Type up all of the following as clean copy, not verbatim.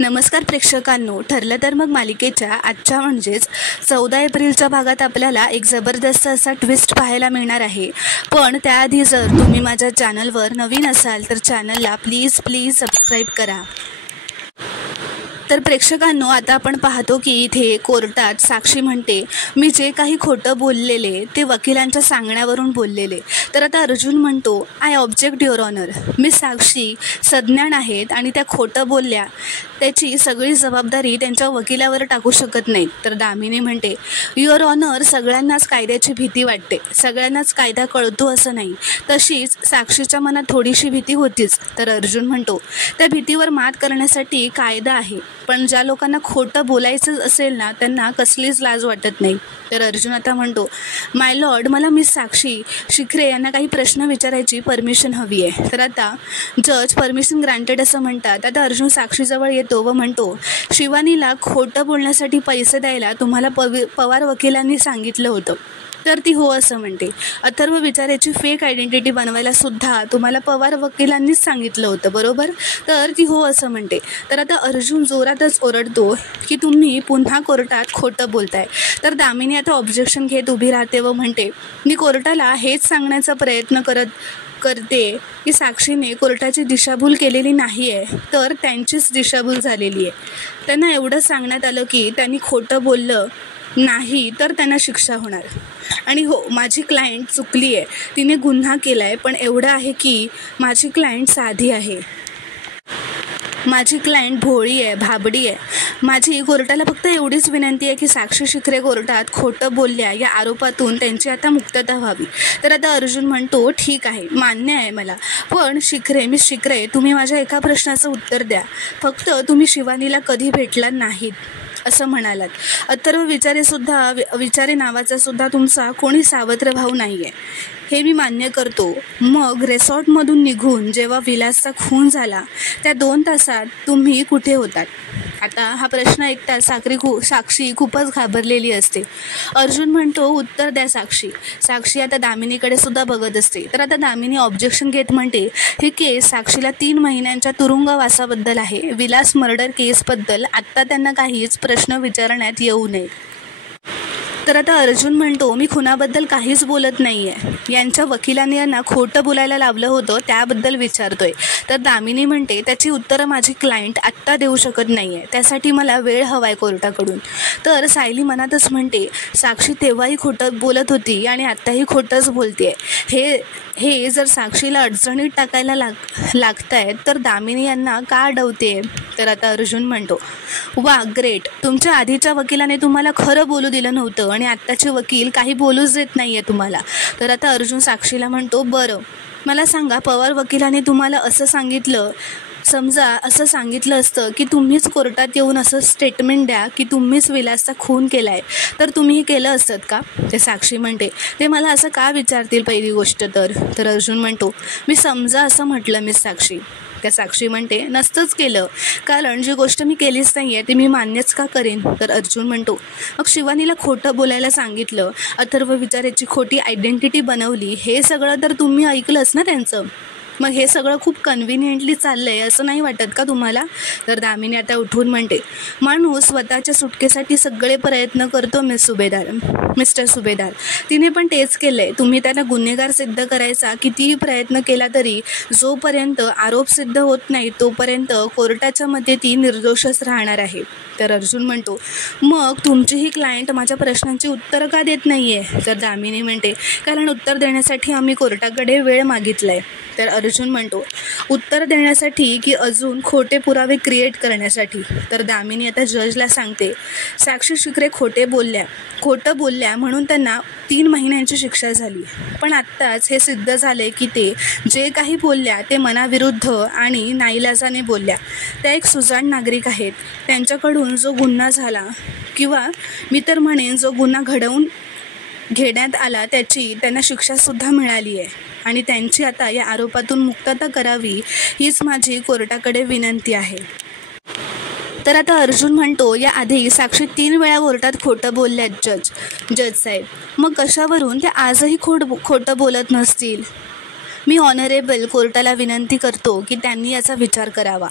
नमस्कार प्रेक्षकांनो, ठरलं तर मग मालिकेच्या आजच्या म्हणजेच 14 एप्रिलच्या भागात आपल्याला एक जबरदस्त असा ट्विस्ट पाहायला मिळणार आहे. पण त्याआधी जर तुम्ही माझ्या चॅनलवर नवीन असाल तर चॅनलला प्लीज सबस्क्राईब करा. तर प्रेक्षकांनो, आता आपण पाहतो की इथे कोर्टात साक्षी म्हणते, मी जे काही खोटं बोललेले ते वकिलांच्या सांगण्यावरून बोललेले. तर आता अर्जुन म्हणतो, आय ऑब्जेक्ट युअर ऑनर. मी साक्षी सज्ञान आहेत आणि त्या खोटं बोलल्या त्याची सगळी जबाबदारी त्यांच्या वकिलावर टाकू शकत नाहीत. तर दामिनी म्हणते, युअर ऑनर, सगळ्यांनाच कायद्याची भीती वाटते, सगळ्यांनाच कायदा कळतो असं नाही. तशीच साक्षीच्या मनात थोडीशी भीती होतीच. तर अर्जुन म्हणतो, त्या भीतीवर मात करण्यासाठी कायदा आहे, पण ज्या लोकांना खोटं बोलायचं असेल ना त्यांना कसलीच लाज वाटत नाही. तर अर्जुन आता म्हणतो, माय लॉर्ड, मला मिस साक्षी शिखरे यांना काही प्रश्न विचारायची परमिशन हवी आहे. तर आता जज परमिशन ग्रँटेड असं म्हणतात. आता अर्जुन साक्षीजवळ येतो व म्हणतो, शिवानीला खोटं बोलण्यासाठी पैसे द्यायला तुम्हाला पवार वकिलांनी सांगितलं होतं. तर ती हो असं म्हणते. अथर्व विचाराची फेक आयडेंटिटी बनवायला सुद्धा तुम्हाला पवार वकिलांनीच सांगितलं होतं, बरोबर? तर ती हो असं म्हणते. तर आता अर्जुन जोरातच ओरडतो की तुम्ही पुन्हा कोर्टात खोटं बोलताय. तर दामिनी आता ऑब्जेक्शन घेत उभी राहते व म्हणते, मी कोर्टाला हेच सांगण्याचा प्रयत्न करते की साक्षीने कोर्टाची दिशाभूल केलेली नाही आहे, तर त्यांचीच दिशाभूल झालेली आहे. त्यांना एवढं सांगण्यात आलं की त्यांनी खोटं बोललं नाही तर त्यांना शिक्षा होणार. आणि हो, माझी क्लायंट चुकली आहे, तिने गुन्हा केला आहे, पण एवढं आहे की माझी क्लायंट साधी आहे, माझी क्लायंट भोळी आहे, भाबडी आहे. माझी कोर्टाला फक्त एवढीच विनंती आहे की साक्षी शिखरे कोर्टात खोटं बोलल्या या आरोपातून त्यांची आता मुक्तता व्हावी. तर आता अर्जुन म्हणतो, ठीक आहे, मान्य आहे मला, पण मिस शिखरे, तुम्ही माझ्या एका प्रश्नाचं उत्तर द्या. फक्त तुम्ही शिवानीला कधी भेटला नाहीत असं म्हणालात. अथर्व विचारे नावाचा सुद्धा तुमचा कोणी सावत्र भाऊ नाही आहे, हे मी मान्य करतो. मग रिसॉर्टमधून निघून जेव्हा विलासचा खून झाला त्या 2 तासात तुम्ही कुठे होतात? आता हा प्रश्न ऐकता साक्षी खूपच घाबरलेली असते. अर्जुन म्हणतो, उत्तर द्या साक्षी आता दामिनीकडे सुद्धा बघत असते. तर आता दामिनी ऑब्जेक्शन घेत म्हणते, ही केस साक्षीला 3 महिन्यांच्या तुरुंगवासाबद्दल आहे, विलास मर्डर केसबद्दल आत्ता त्यांना काहीच प्रश्न विचारण्यात येऊ नये. तर आता अर्जुन म्हणतो, मी खुनाबद्दल काहीच बोलत नाही आहे, यांच्या वकिलांनी यांना खोटं बोलायला लावलं होतं त्याबद्दल विचारतोय. तर दामिनी म्हणते, त्याची उत्तरं माझी क्लायंट आत्ता देऊ शकत नाही आहे, त्यासाठी मला वेळ हवा आहे कोर्टाकडून. तर सायली मनातच म्हणते, साक्षी तेव्हाही खोटं बोलत होती आणि आत्ताही खोटंच बोलते. हे जर साक्षीला अडचणीत टाकायला लागतायत तर दामिनी यांना का अडवते? तर आता अर्जुन म्हणतो, वा ग्रेट, तुमच्या आधीच्या वकिलाने तुम्हाला खरं बोलू दिलं नव्हतं आणि आत्ताचे वकील काही बोलूच देत नाही आहे तुम्हाला. तर आता अर्जुन साक्षीला म्हणतो, बरं मला सांगा, पवार वकिलाने तुम्हाला असं सांगितलं, समजा असं सांगितलं असतं की तुम्हीच कोर्टात येऊन असं स्टेटमेंट द्या की तुम्हीच विलासचा खून केला आहे, तर तुम्ही हे केलं असतं का? ते साक्षी म्हणते, ते मला असं का विचारतील पहिली गोष्ट तर अर्जुन म्हणतो, मी समजा असं म्हटलं मिस साक्षी. त्या साक्षी म्हणते, नसतंच केलं, कारण जी गोष्ट मी केलीच नाही आहे ती मी मान्यच का करेन? तर अर्जुन म्हणतो, मग शिवानीला खोटं बोलायला सांगितलं, अथर्व विचाराची खोटी आयडेंटिटी बनवली, हे सगळं तर तुम्ही ऐकलंच ना त्यांचं. मग हे सगळं खूप कन्व्हिनियंटली चाललं आहे असं नाही वाटत का तुम्हाला? तर दामिनी आता उठून म्हणते, माणूस स्वतःच्या सुटकेसाठी सगळे प्रयत्न करतो मिस्टर सुभेदार, तिने पण तेच केलं आहे. तुम्ही त्यांना गुन्हेगार सिद्ध करायचा कितीही प्रयत्न केला तरी जोपर्यंत आरोप सिद्ध होत नाही तोपर्यंत कोर्टाच्या मध्ये ती निर्दोषच राहणार आहे. तर अर्जुन म्हणतो, मग तुमची ही क्लायंट माझ्या प्रश्नांची उत्तरं का देत नाही आहे? तर दामिनी म्हणते, कारण उत्तर देण्यासाठी आम्ही कोर्टाकडे वेळ मागितला आहे. तर अर्जुन म्हणतो, उत्तर देण्यासाठी की अजून खोटे पुरावे क्रिएट करण्यासाठी? तर दामिनी आता जजला सांगते, साक्षी शिखरे खोटं बोलल्या म्हणून त्यांना 3 महिन्यांची शिक्षा झाली, पण आत्ताच हे सिद्ध झाले की ते जे काही बोलल्या ते मनाविरुद्ध आणि नाईलाजाने बोलल्या. त्या एक सुजाण नागरिक आहेत, त्यांच्याकडून जो गुन्हा झाला किंवा मी तर म्हणेन जो गुन्हा घडवून घेण्यात आला त्याची त्यांना शिक्षासुद्धा मिळाली आहे आणि त्यांची आता या आरोपातून मुक्तता करावी हीच माझी कोर्टाकडे विनंती आहे. तर आता अर्जुन म्हणतो, या आधी साक्षी 3 वेळा कोर्टात खोटं बोलल्यात जज साहेब, मग कशावरून ते आजही खोटं बोलत नसतील? मी ऑनरेबल कोर्टाला विनंती करतो की त्यांनी याचा विचार करावा,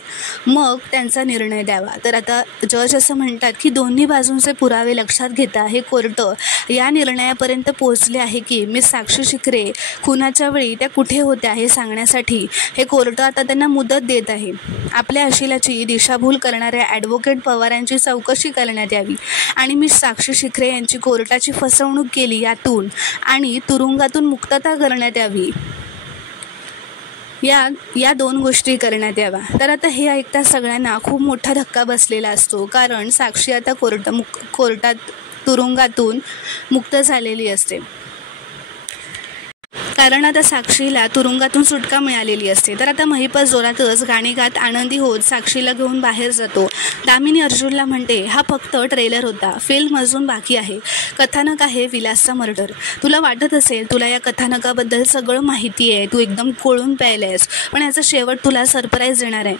मग त्यांचा निर्णय द्यावा. तर आता जज असं म्हणतात की दोन्ही बाजूंचे पुरावे लक्षात घेता हे कोर्ट या निर्णयापर्यंत पोहोचले आहे की मिस साक्षी शिकरे खुनाच्या वेळी त्या कुठे होत्या हे सांगण्यासाठी हे कोर्ट आता त्यांना मुदत देत आहे. आपल्या अशिलाची दिशाभूल करणाऱ्या ॲडव्होकेट पवारांची चौकशी करण्यात यावी आणि मिस साक्षी शिकरे यांची कोर्टाची फसवणूक केली यातून आणि तुरुंगातून मुक्तता करण्यात यावी. या दोन गोष्टी करण्यात याव्या. तर आता हे ऐकता सगळ्यांना खूप मोठा धक्का बसलेला असतो, कारण साक्षी आता कोर्टात तुरुंगातून मुक्त झालेली असते. कारण आता साक्षीला तुरुंगातून सुटका मिळालेली असते. तर आता महिपत जोरातच गाणी गात आनंदी होत साक्षीला घेऊन बाहेर जातो. दामिनी अर्जुनला म्हणते, हा फक्त ट्रेलर होता, फिल्म अजून बाकी आहे. कथानक आहे विलासचा मर्डर. तुला वाटत असेल तुला या कथानकाबद्दल सगळं माहिती आहे, तू एकदम कोळून प्यायलायस, पण याचा शेवट तुला सरप्राईज देणार आहे.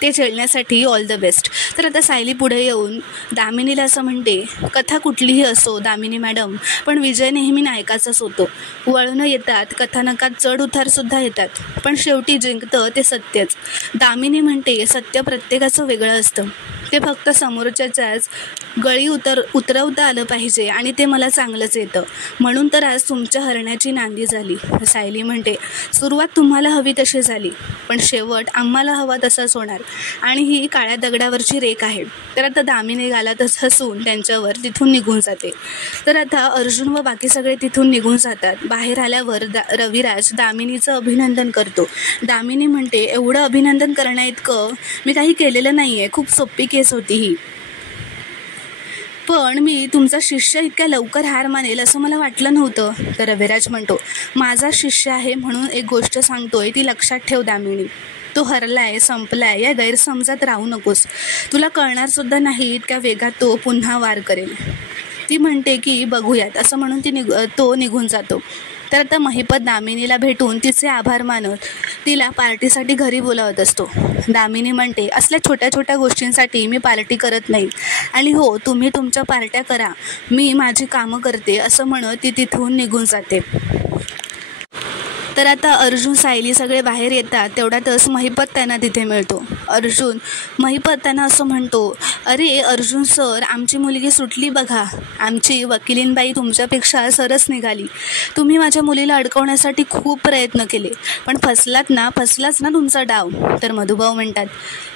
ते झेलण्यासाठी ऑल द बेस्ट. तर आता सायली पुढे येऊन दामिनीला असं म्हणते, कथा कुठलीही असो दामिनी मॅडम, पण विजय नेहमी नायकाचाच होतो. वळणं येतात, कथानकात चढ उतारसुद्धा येतात, पण शेवटी जिंकतं ते सत्यच. दामिनी म्हणते, सत्य प्रत्येकाचं वेगळं असतं, ते फक्त समोरच्याच गळी उतरवता आलं पाहिजे आणि ते मला चांगलंच येतं, म्हणून तर आज तुमच्या हरण्याची नांदी झाली. सायली म्हणते, सुरुवात तुम्हाला हवी तशी झाली, पण शेवट आम्हाला हवा तसाच होणार आणि ही काळ्या दगडावरची रेख आहे. तर आता दामिनी गालातच हसून त्यांच्यावर तिथून निघून जाते. तर आता अर्जुन व बाकी सगळे तिथून निघून जातात. बाहेर आल्यावर रविराज दामिनीचं अभिनंदन करतो. दामिनी म्हणते, एवढं अभिनंदन करण्याइतकं मी काही केलेलं नाही आहे, खूप सोपी केस होती ही, पण मी तुमचा शिष्य इतक्या लवकर हार मानेल असं मला वाटलं नव्हतं. तर रविराज म्हणतो, माझा शिष्य आहे म्हणून एक गोष्ट सांगतोय ती लक्षात ठेव दामिनी, तो हरलाय, संपलाय या गैरसमजात राहू नकोस. तुला कळणार सुद्धा नाही इतक्या वेगात तो पुन्हा वार करेल. ती म्हणते की बघूयात असं म्हणून तो निघून जातो. तर आता महिपत दामिनीला भेटून तिचे आभार मानत तिला पार्टीसाठी घरी बोलावत असतो. दामिनी म्हणते, असल्या छोट्या छोट्या गोष्टींसाठी मी पार्टी करत नाही आणि हो तुम्ही तुमच्या पार्ट्या करा, मी माझी कामं करते असं म्हणत ती तिथून निघून जाते. तर आता अर्जुन सायली सगळे बाहेर येतात. तेवढ्यातच महिपत त्यांना तिथे मिळतो. महिपत त्यांना असं म्हणतो, अरे अर्जुन सर, आमची मुलगी सुटली बघा, आमची वकिलीनबाई तुमच्यापेक्षा सरस निघाली. तुम्ही माझ्या मुलीला अडकवण्यासाठी खूप प्रयत्न केले, पण फसलाच ना तुमचा डाव. तर मधुभाऊ म्हणतात,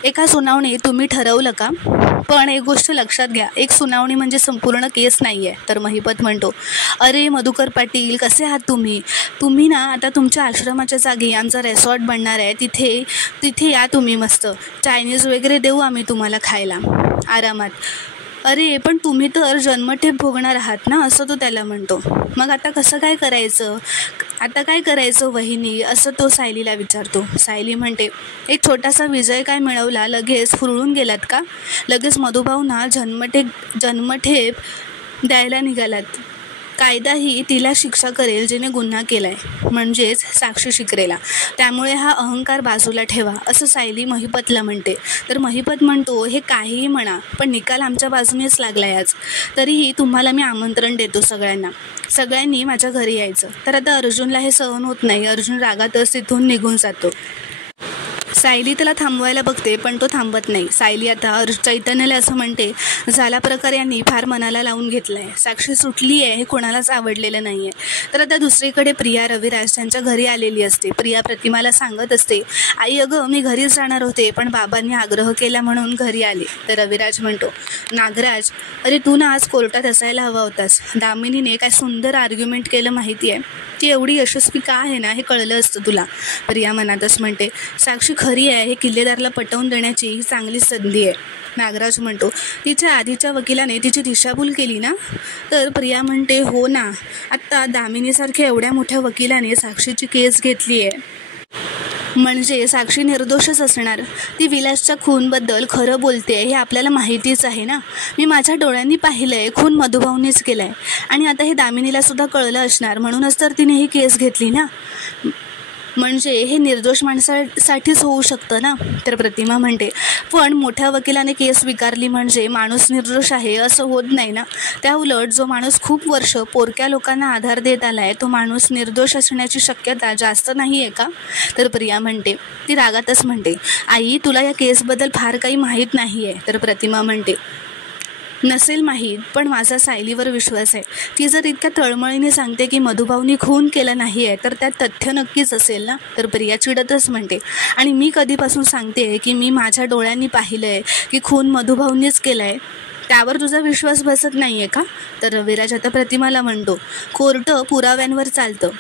एका सुनावणी तुम्ही ठरवलं का? पण एक गोष्ट लक्षात घ्या, एक सुनावणी म्हणजे संपूर्ण केस नाही आहे. तर महिपत म्हणतो, अरे मधुकर पाटील, कसे आहात तुम्ही ना आता तुमच्या आश्रमाच्या जागी आमचा रेसॉर्ट बनणार आहे, तिथे या तुम्ही, मस्त चायनीज वगैरे देऊ आम्ही तुम्हाला खायला आरामात. अरे पण तुम्ही तर जन्मठेप भोगणार आहात ना, असं तो त्याला म्हणतो. मग आता काय करायचं वहिनी, असं तो सायलीला विचारतो. सायली म्हणते, एक छोटासा विजय काय मिळवला, लगेच फुरळून गेलात का? लगेच मधुभाऊंना जन्मठेप द्यायला निघालात. कायदाही तिला शिक्षा करेल जिने गुन्हा केलाय, म्हणजेच साक्षी शिकरेला. त्यामुळे हा अहंकार बाजूला ठेवा, असं सायली महिपतला म्हणते. तर महिपत म्हणतो, हे काहीही म्हणा, पण निकाल आमच्या बाजूनेच लागलाय आज. तरीही तुम्हाला मी आमंत्रण देतो सगळ्यांनी माझ्या घरी यायचं. तर आता अर्जुनला हे सहन होत नाही. अर्जुन रागातच तिथून निघून जातो. सायली त्याला थांबवायला बघते, पण तो थांबत नाही. सायली आता चैतन्याला असं म्हणते, झाला प्रकार यांनी फार मनाला लावून घेतलाय, साक्षी सुटली आहे हे कोणालाच आवडलेलं नाही आहे. तर आता दुसरीकडे प्रिया रविराज त्यांच्या घरी आलेली असते. प्रिया प्रतिमाला सांगत असते, आई अगं मी घरीच जाणार होते, पण बाबांनी आग्रह केला म्हणून घरी आले. तर रविराज म्हणतो, नागराज, अरे तू ना आज कोर्टात असायला हवा होतास. दामिनीने काय सुंदर आर्ग्युमेंट केलं माहिती आहे, ती एवढी यशस्वी का आहे ना हे कळलं असतं तुला. प्रिया मनातच म्हणते, साक्षी खरी आहे हे किल्लेदारला पटवून देण्याची ही चांगली संधी आहे. नागराज म्हणतो, तिच्या आधीच्या वकिलाने तिची दिशाभूल केली ना? तर प्रिया म्हणते, हो ना, आत्ता दामिनीसारख्या एवढ्या मोठ्या वकिलाने साक्षीची केस घेतली आहे म्हणजे साक्षी निर्दोषच असणार. ती विलासच्या खूनबद्दल खरं बोलते हे आपल्याला माहितीच आहे ना. मी माझ्या डोळ्यांनी पाहिलं आहे, खून मधुभाऊनीच केला आहे आणि आता हे दामिनीला सुद्धा कळलं असणार, म्हणूनच तर तिने ही केस घेतली ना. म्हणजे हे निर्दोष माणसासाठीच होऊ शकतं ना. तर प्रतिमा म्हणते, पण मोठ्या वकिलाने केस स्वीकारली म्हणजे माणूस निर्दोष आहे असं होत नाही ना. त्या उलट जो माणूस खूप वर्ष पोरक्या लोकांना आधार देत आलाय तो माणूस निर्दोष असण्याची शक्यता जास्त नाही आहे का. तर प्रिया म्हणते, ती रागातच म्हणते, आई तुला या केसबद्दल फार काही माहीत नाही आहे. तर प्रतिमा म्हणते, नसेल माहीत, पण माझा सायलीवर विश्वास आहे. ती जर इतक्या तळमळीने सांगते की मधुभाऊनी खून केला नाही आहे तर त्यात तथ्य नक्कीच असेल ना. तर प्रिया चिडतच म्हणते, आणि मी कधीपासून सांगते की मी माझ्या डोळ्यांनी पाहिलं आहे की खून मधुभाऊनीच केला आहे, त्यावर तुझा विश्वास बसत नाही आहे का. तर रविराज आता प्रतिमाला म्हणतो, कोर्ट पुराव्यांवर चालतं,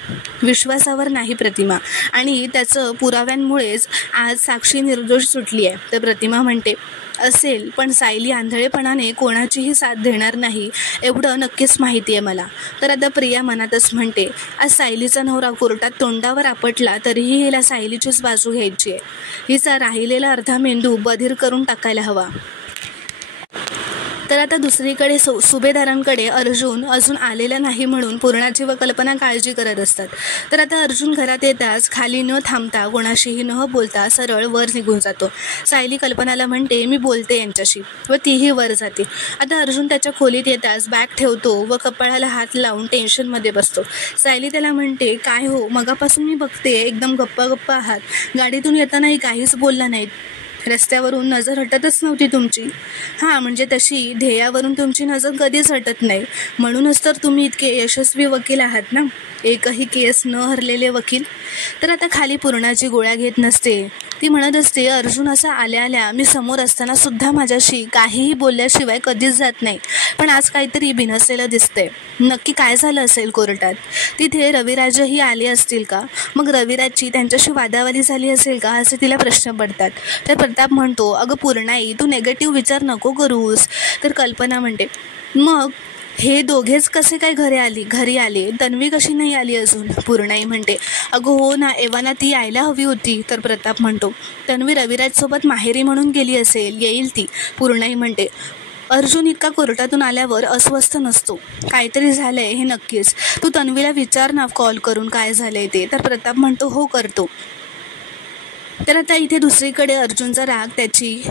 विश्वासावर नाही प्रतिमा, आणि त्याचं पुराव्यांमुळेच आज साक्षी निर्दोष सुटली आहे. तर प्रतिमा म्हणते, असेल, पण सायली आंधळेपणाने कोणाचीही साथ देणार नाही एवढं नक्कीच माहिती आहे मला. तर आता प्रिया मनातच म्हणते, आज सायलीचा नवरा कोर्टात तोंडावर आपटला तरीही हिला सायलीचीच बाजू घ्यायची आहे. हिचा राहिलेला अर्धा मेंदू बधीर करून टाकायला हवा. तर आता दुसरीकडे सुभेदारांकडे अर्जुन अजून आलेला नाही म्हणून पूर्णाची व कल्पना काळजी करत असतात. तर आता अर्जुन घरात येताच खाली न थांबता कोणाशीही न बोलता सरळ वर निघून जातो. सायली कल्पनाला म्हणते, मी बोलते यांच्याशी, व तीही वर जाते. आता अर्जुन त्याच्या खोलीत येताच बॅग ठेवतो व कपाळाला हात लावून टेन्शनमध्ये बसतो. सायली त्याला म्हणते, काय हो, मगापासून मी बघते एकदम गप्पा आहात, गाडीतून येतानाही काहीच बोलला नाहीत, रस्त्यावरून नजर हटतच नव्हती तुमची. हां, म्हणजे तशी ध्येयावरून तुमची नजर कधीच हटत नाही, म्हणूनच तर तुम्ही इतके यशस्वी वकील आहात ना, एकही केस न हरलेले वकील. तर आता खाली पूर्णाची गोळ्या घेत नसते. ती म्हणत असते, अर्जुन असा आल्या मी समोर असताना सुद्धा माझ्याशी काहीही बोलल्याशिवाय कधीच जात नाही, पण आज काहीतरी बिनसलेलं दिसतंय. नक्की काय झालं असेल कोर्टात. तिथे रविराजही आले असतील का, मग रविराजची त्यांच्याशी वादावादी झाली असेल का, असे तिला प्रश्न पडतात. तर प्रताप म्हणतो, अगं पूर्णाई, तू नेगेटिव्ह विचार नको करूस. तर कल्पना म्हणते, मग हे दोघेच कसे काय घरी आले, तन्वी कशी नाही आली अजून. पूर्णाई म्हणते, अगं हो ना, एव्हाना ती यायला हवी होती. तर प्रताप म्हणतो, तन्वी रविराजसोबत माहेरी म्हणून गेली असेल, येईल ती. पूर्णाई म्हणते, अर्जुन इतका कोर्टातून आल्यावर अस्वस्थ नसतो, काहीतरी झालंय हे नक्कीच, तू तन्वीला विचार ना कॉल करून काय झालंय ते. तर प्रताप म्हणतो, हो करतो. तर आता इथे दुसरीकडे अर्जुनचा राग, त्याची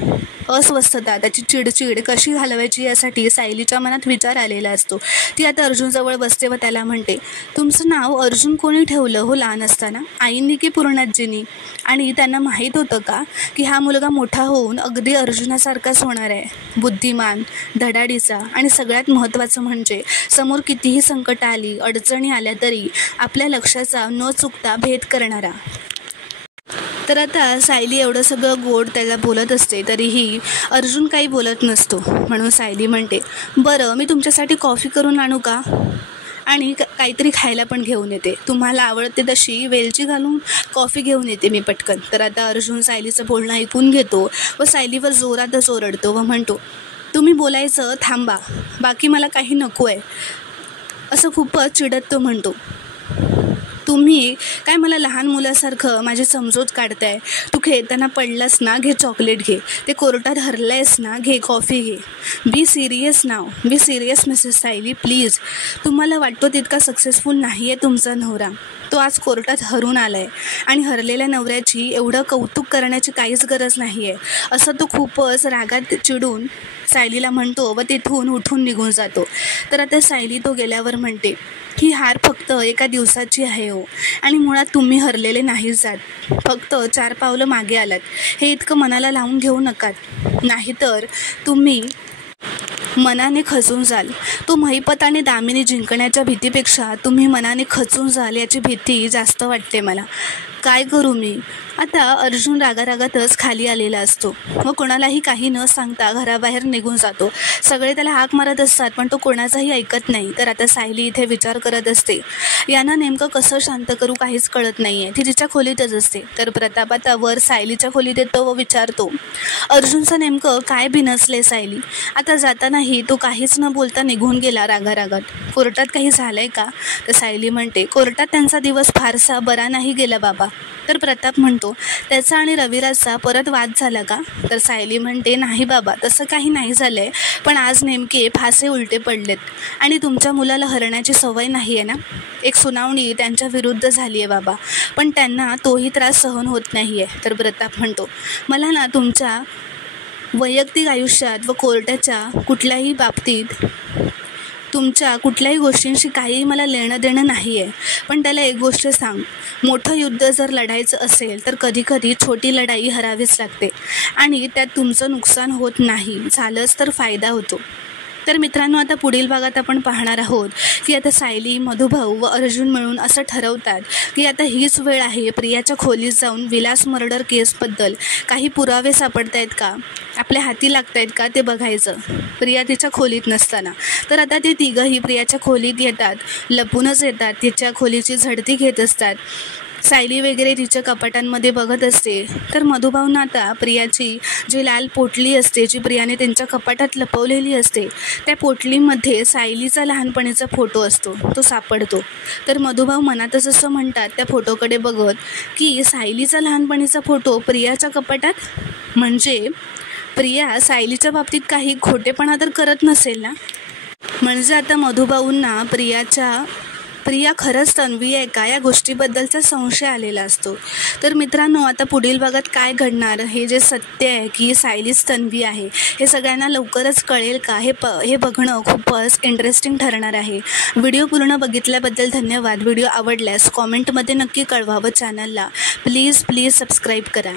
अस्वस्थता, त्याची चिडचिड कशी घालवायची यासाठी सायलीच्या मनात विचार आलेला असतो. ती आता अर्जुनजवळ बसते व त्याला म्हणते, तुमचं नाव अर्जुन कोणी ठेवलं हो लहान असताना, आईंनी की पूर्णाजींनी, आणि त्यांना माहीत होतं का की हा मुलगा मोठा होऊन अगदी अर्जुनासारखाच होणार आहे, बुद्धिमान, धडाडीचा, आणि सगळ्यात महत्त्वाचं म्हणजे समोर कितीही संकट आली, अडचणी आल्या तरी आपल्या लक्षाचा न चुकता भेद करणारा. तर आता सायली एवढं सगळं गोड त्याला बोलत असते तरीही अर्जुन काही बोलत नसतो. म्हणून सायली म्हणते, बरं मी तुमच्यासाठी कॉफी करून आणू का, आणि काहीतरी खायला पण घेऊन येते, तुम्हाला आवडते तशी वेलची घालून कॉफी घेऊन येते मी पटकन. तर आता अर्जुन सायलीचं बोलणं ऐकून घेतो व सायलीवर जोरातच ओरडतो व म्हणतो, तुम्ही बोलायचं थांबा, बाकी मला काही नको आहे, असं खूपच चिडत तो म्हणतो. तुम्ही काय मला लहान मुलासारखं माझी समजूत काढताय. तू खेळताना पडलास ना, घे चॉकलेट घे, ते कोर्टात हरलायस ना, घे कॉफी घे. Be serious now, be serious Mrs Sayali please. तुम्हाला वाटतो तितका सक्सेसफुल नाही आहे तुमचा नवरा, तो आज कोर्टात हरून आला आहे, आणि हरलेल्या नवऱ्याची एवढं कौतुक करण्याची काहीच गरज नाही आहे, असं तो खूपच रागात चिडून सायलीला म्हणतो व तिथून उठून निघून जातो. तर आता सायली तो गेल्यावर म्हणते, ही हार फक्त एका दिवसाची आहे हो, आणि मुळात तुम्ही हरलेले नाही जात, फक्त 4 पावलं मागे आलात, हे इतकं मनाला लावून घेऊ नका, नाहीतर तुम्ही मनाने खचून जाल. तो महिपत आणि दामिनी जिंकण्याच्या भीतीपेक्षा तुम्ही मनाने खचून जाल याची भीती जास्त वाटते मला. काय करू मी. आता अर्जुन रागारागातच खाली आलेला असतो व कोणालाही काही न सांगता घराबाहेर निघून जातो. सगळे त्याला हाक मारत असतात पण तो कोणाचाही ऐकत नाही. तर आता सायली इथे विचार करत असते, यांना नेमकं कसं शांत करू काहीच कळत नाही आहे. ती तिच्या खोलीतच असते. तर प्रताप आता वर सायलीच्या खोलीत येतो व विचारतो, अर्जुनचं नेमकं काय बिनसले सायली. आता जातानाही तो काहीच न बोलता निघून गेला रागारागात. कोर्टात काही झालंय का. तर सायली म्हणते, कोर्टात त्यांचा दिवस फारसा बरा नाही गेला बाबा. तर प्रताप म्हणतो, त्याचा आणि रविराजचा परत वाद झाला का? तर सायली म्हणते, नाही बाबा, तसं काही नाही झालं आहे, पण आज नेमके फासे उलटे पडलेत आणि तुमच्या मुलाला हरण्याची सवय नाही आहे ना. एक सुनावणी त्यांच्या विरुद्ध झाली आहे बाबा, पण त्यांना तोही त्रास सहन होत नाही आहे. तर प्रताप म्हणतो, मला ना तुमच्या वैयक्तिक आयुष्यात व कोर्टाच्या कुठल्याही बाबतीत तुमच्या कुठल्याही गोष्टींशी काहीही मला लेणं देणं नाही आहे. पण त्याला एक गोष्ट सांग, मोठं युद्ध जर लढायचं असेल तर कधीकधी छोटी लढाई हरावीच लागते आणि त्यात तुमचं नुकसान होत नाही, झालंच तर फायदा होतो. तर मित्रांनो, आता पुढील भागात आपण पाहणार आहोत की आता सायली, मधुभाऊ व अर्जुन मिळून असं ठरवतात की आता हीच वेळ आहे प्रियाच्या खोलीत जाऊन विलास मर्डर केसबद्दल काही पुरावे सापडत आहेत का, आपल्या हाती लागत आहेत का ते बघायचं, प्रिया तिच्या खोलीत नसताना. तर आता ते तिघंही प्रियाच्या खोलीत येतात, लपूनच येतात, तिच्या खोलीची झडती घेत असतात. सायली वगैरे तिच्या कपाटांमध्ये बघत असते. तर मधुभाऊंना आता प्रियाची जी लाल पोटली असते, जी प्रियाने त्यांच्या कपाटात लपवलेली असते, त्या पोटलीमध्ये सायलीचा लहानपणीचा फोटो असतो, तो सापडतो. तर मधुभाऊ मनातच असं म्हणतात त्या फोटोकडे बघत की सायलीचा लहानपणीचा फोटो प्रियाच्या कपाटात, म्हणजे प्रिया सायलीच्या बाबतीत काही खोटेपणा तर करत नसेल ना. म्हणजे आता मधुभाऊंना प्रिया खरंच तन्वी आहे का, या गोष्टीबद्दलचा संशय आलेला असतो. तर मित्रांनो, आता पुढील भागात काय घडणार, हे जे सत्य आहे की सायलीच तन्वी आहे, हे सगळ्यांना लवकरच कळेल का, हे बघणं खूपच इंटरेस्टिंग ठरणार आहे. व्हिडिओ पूर्ण बघितल्याबद्दल धन्यवाद. व्हिडिओ आवडल्यास कॉमेंटमध्ये नक्की कळवा व चॅनलला प्लीज सबस्क्राईब करा.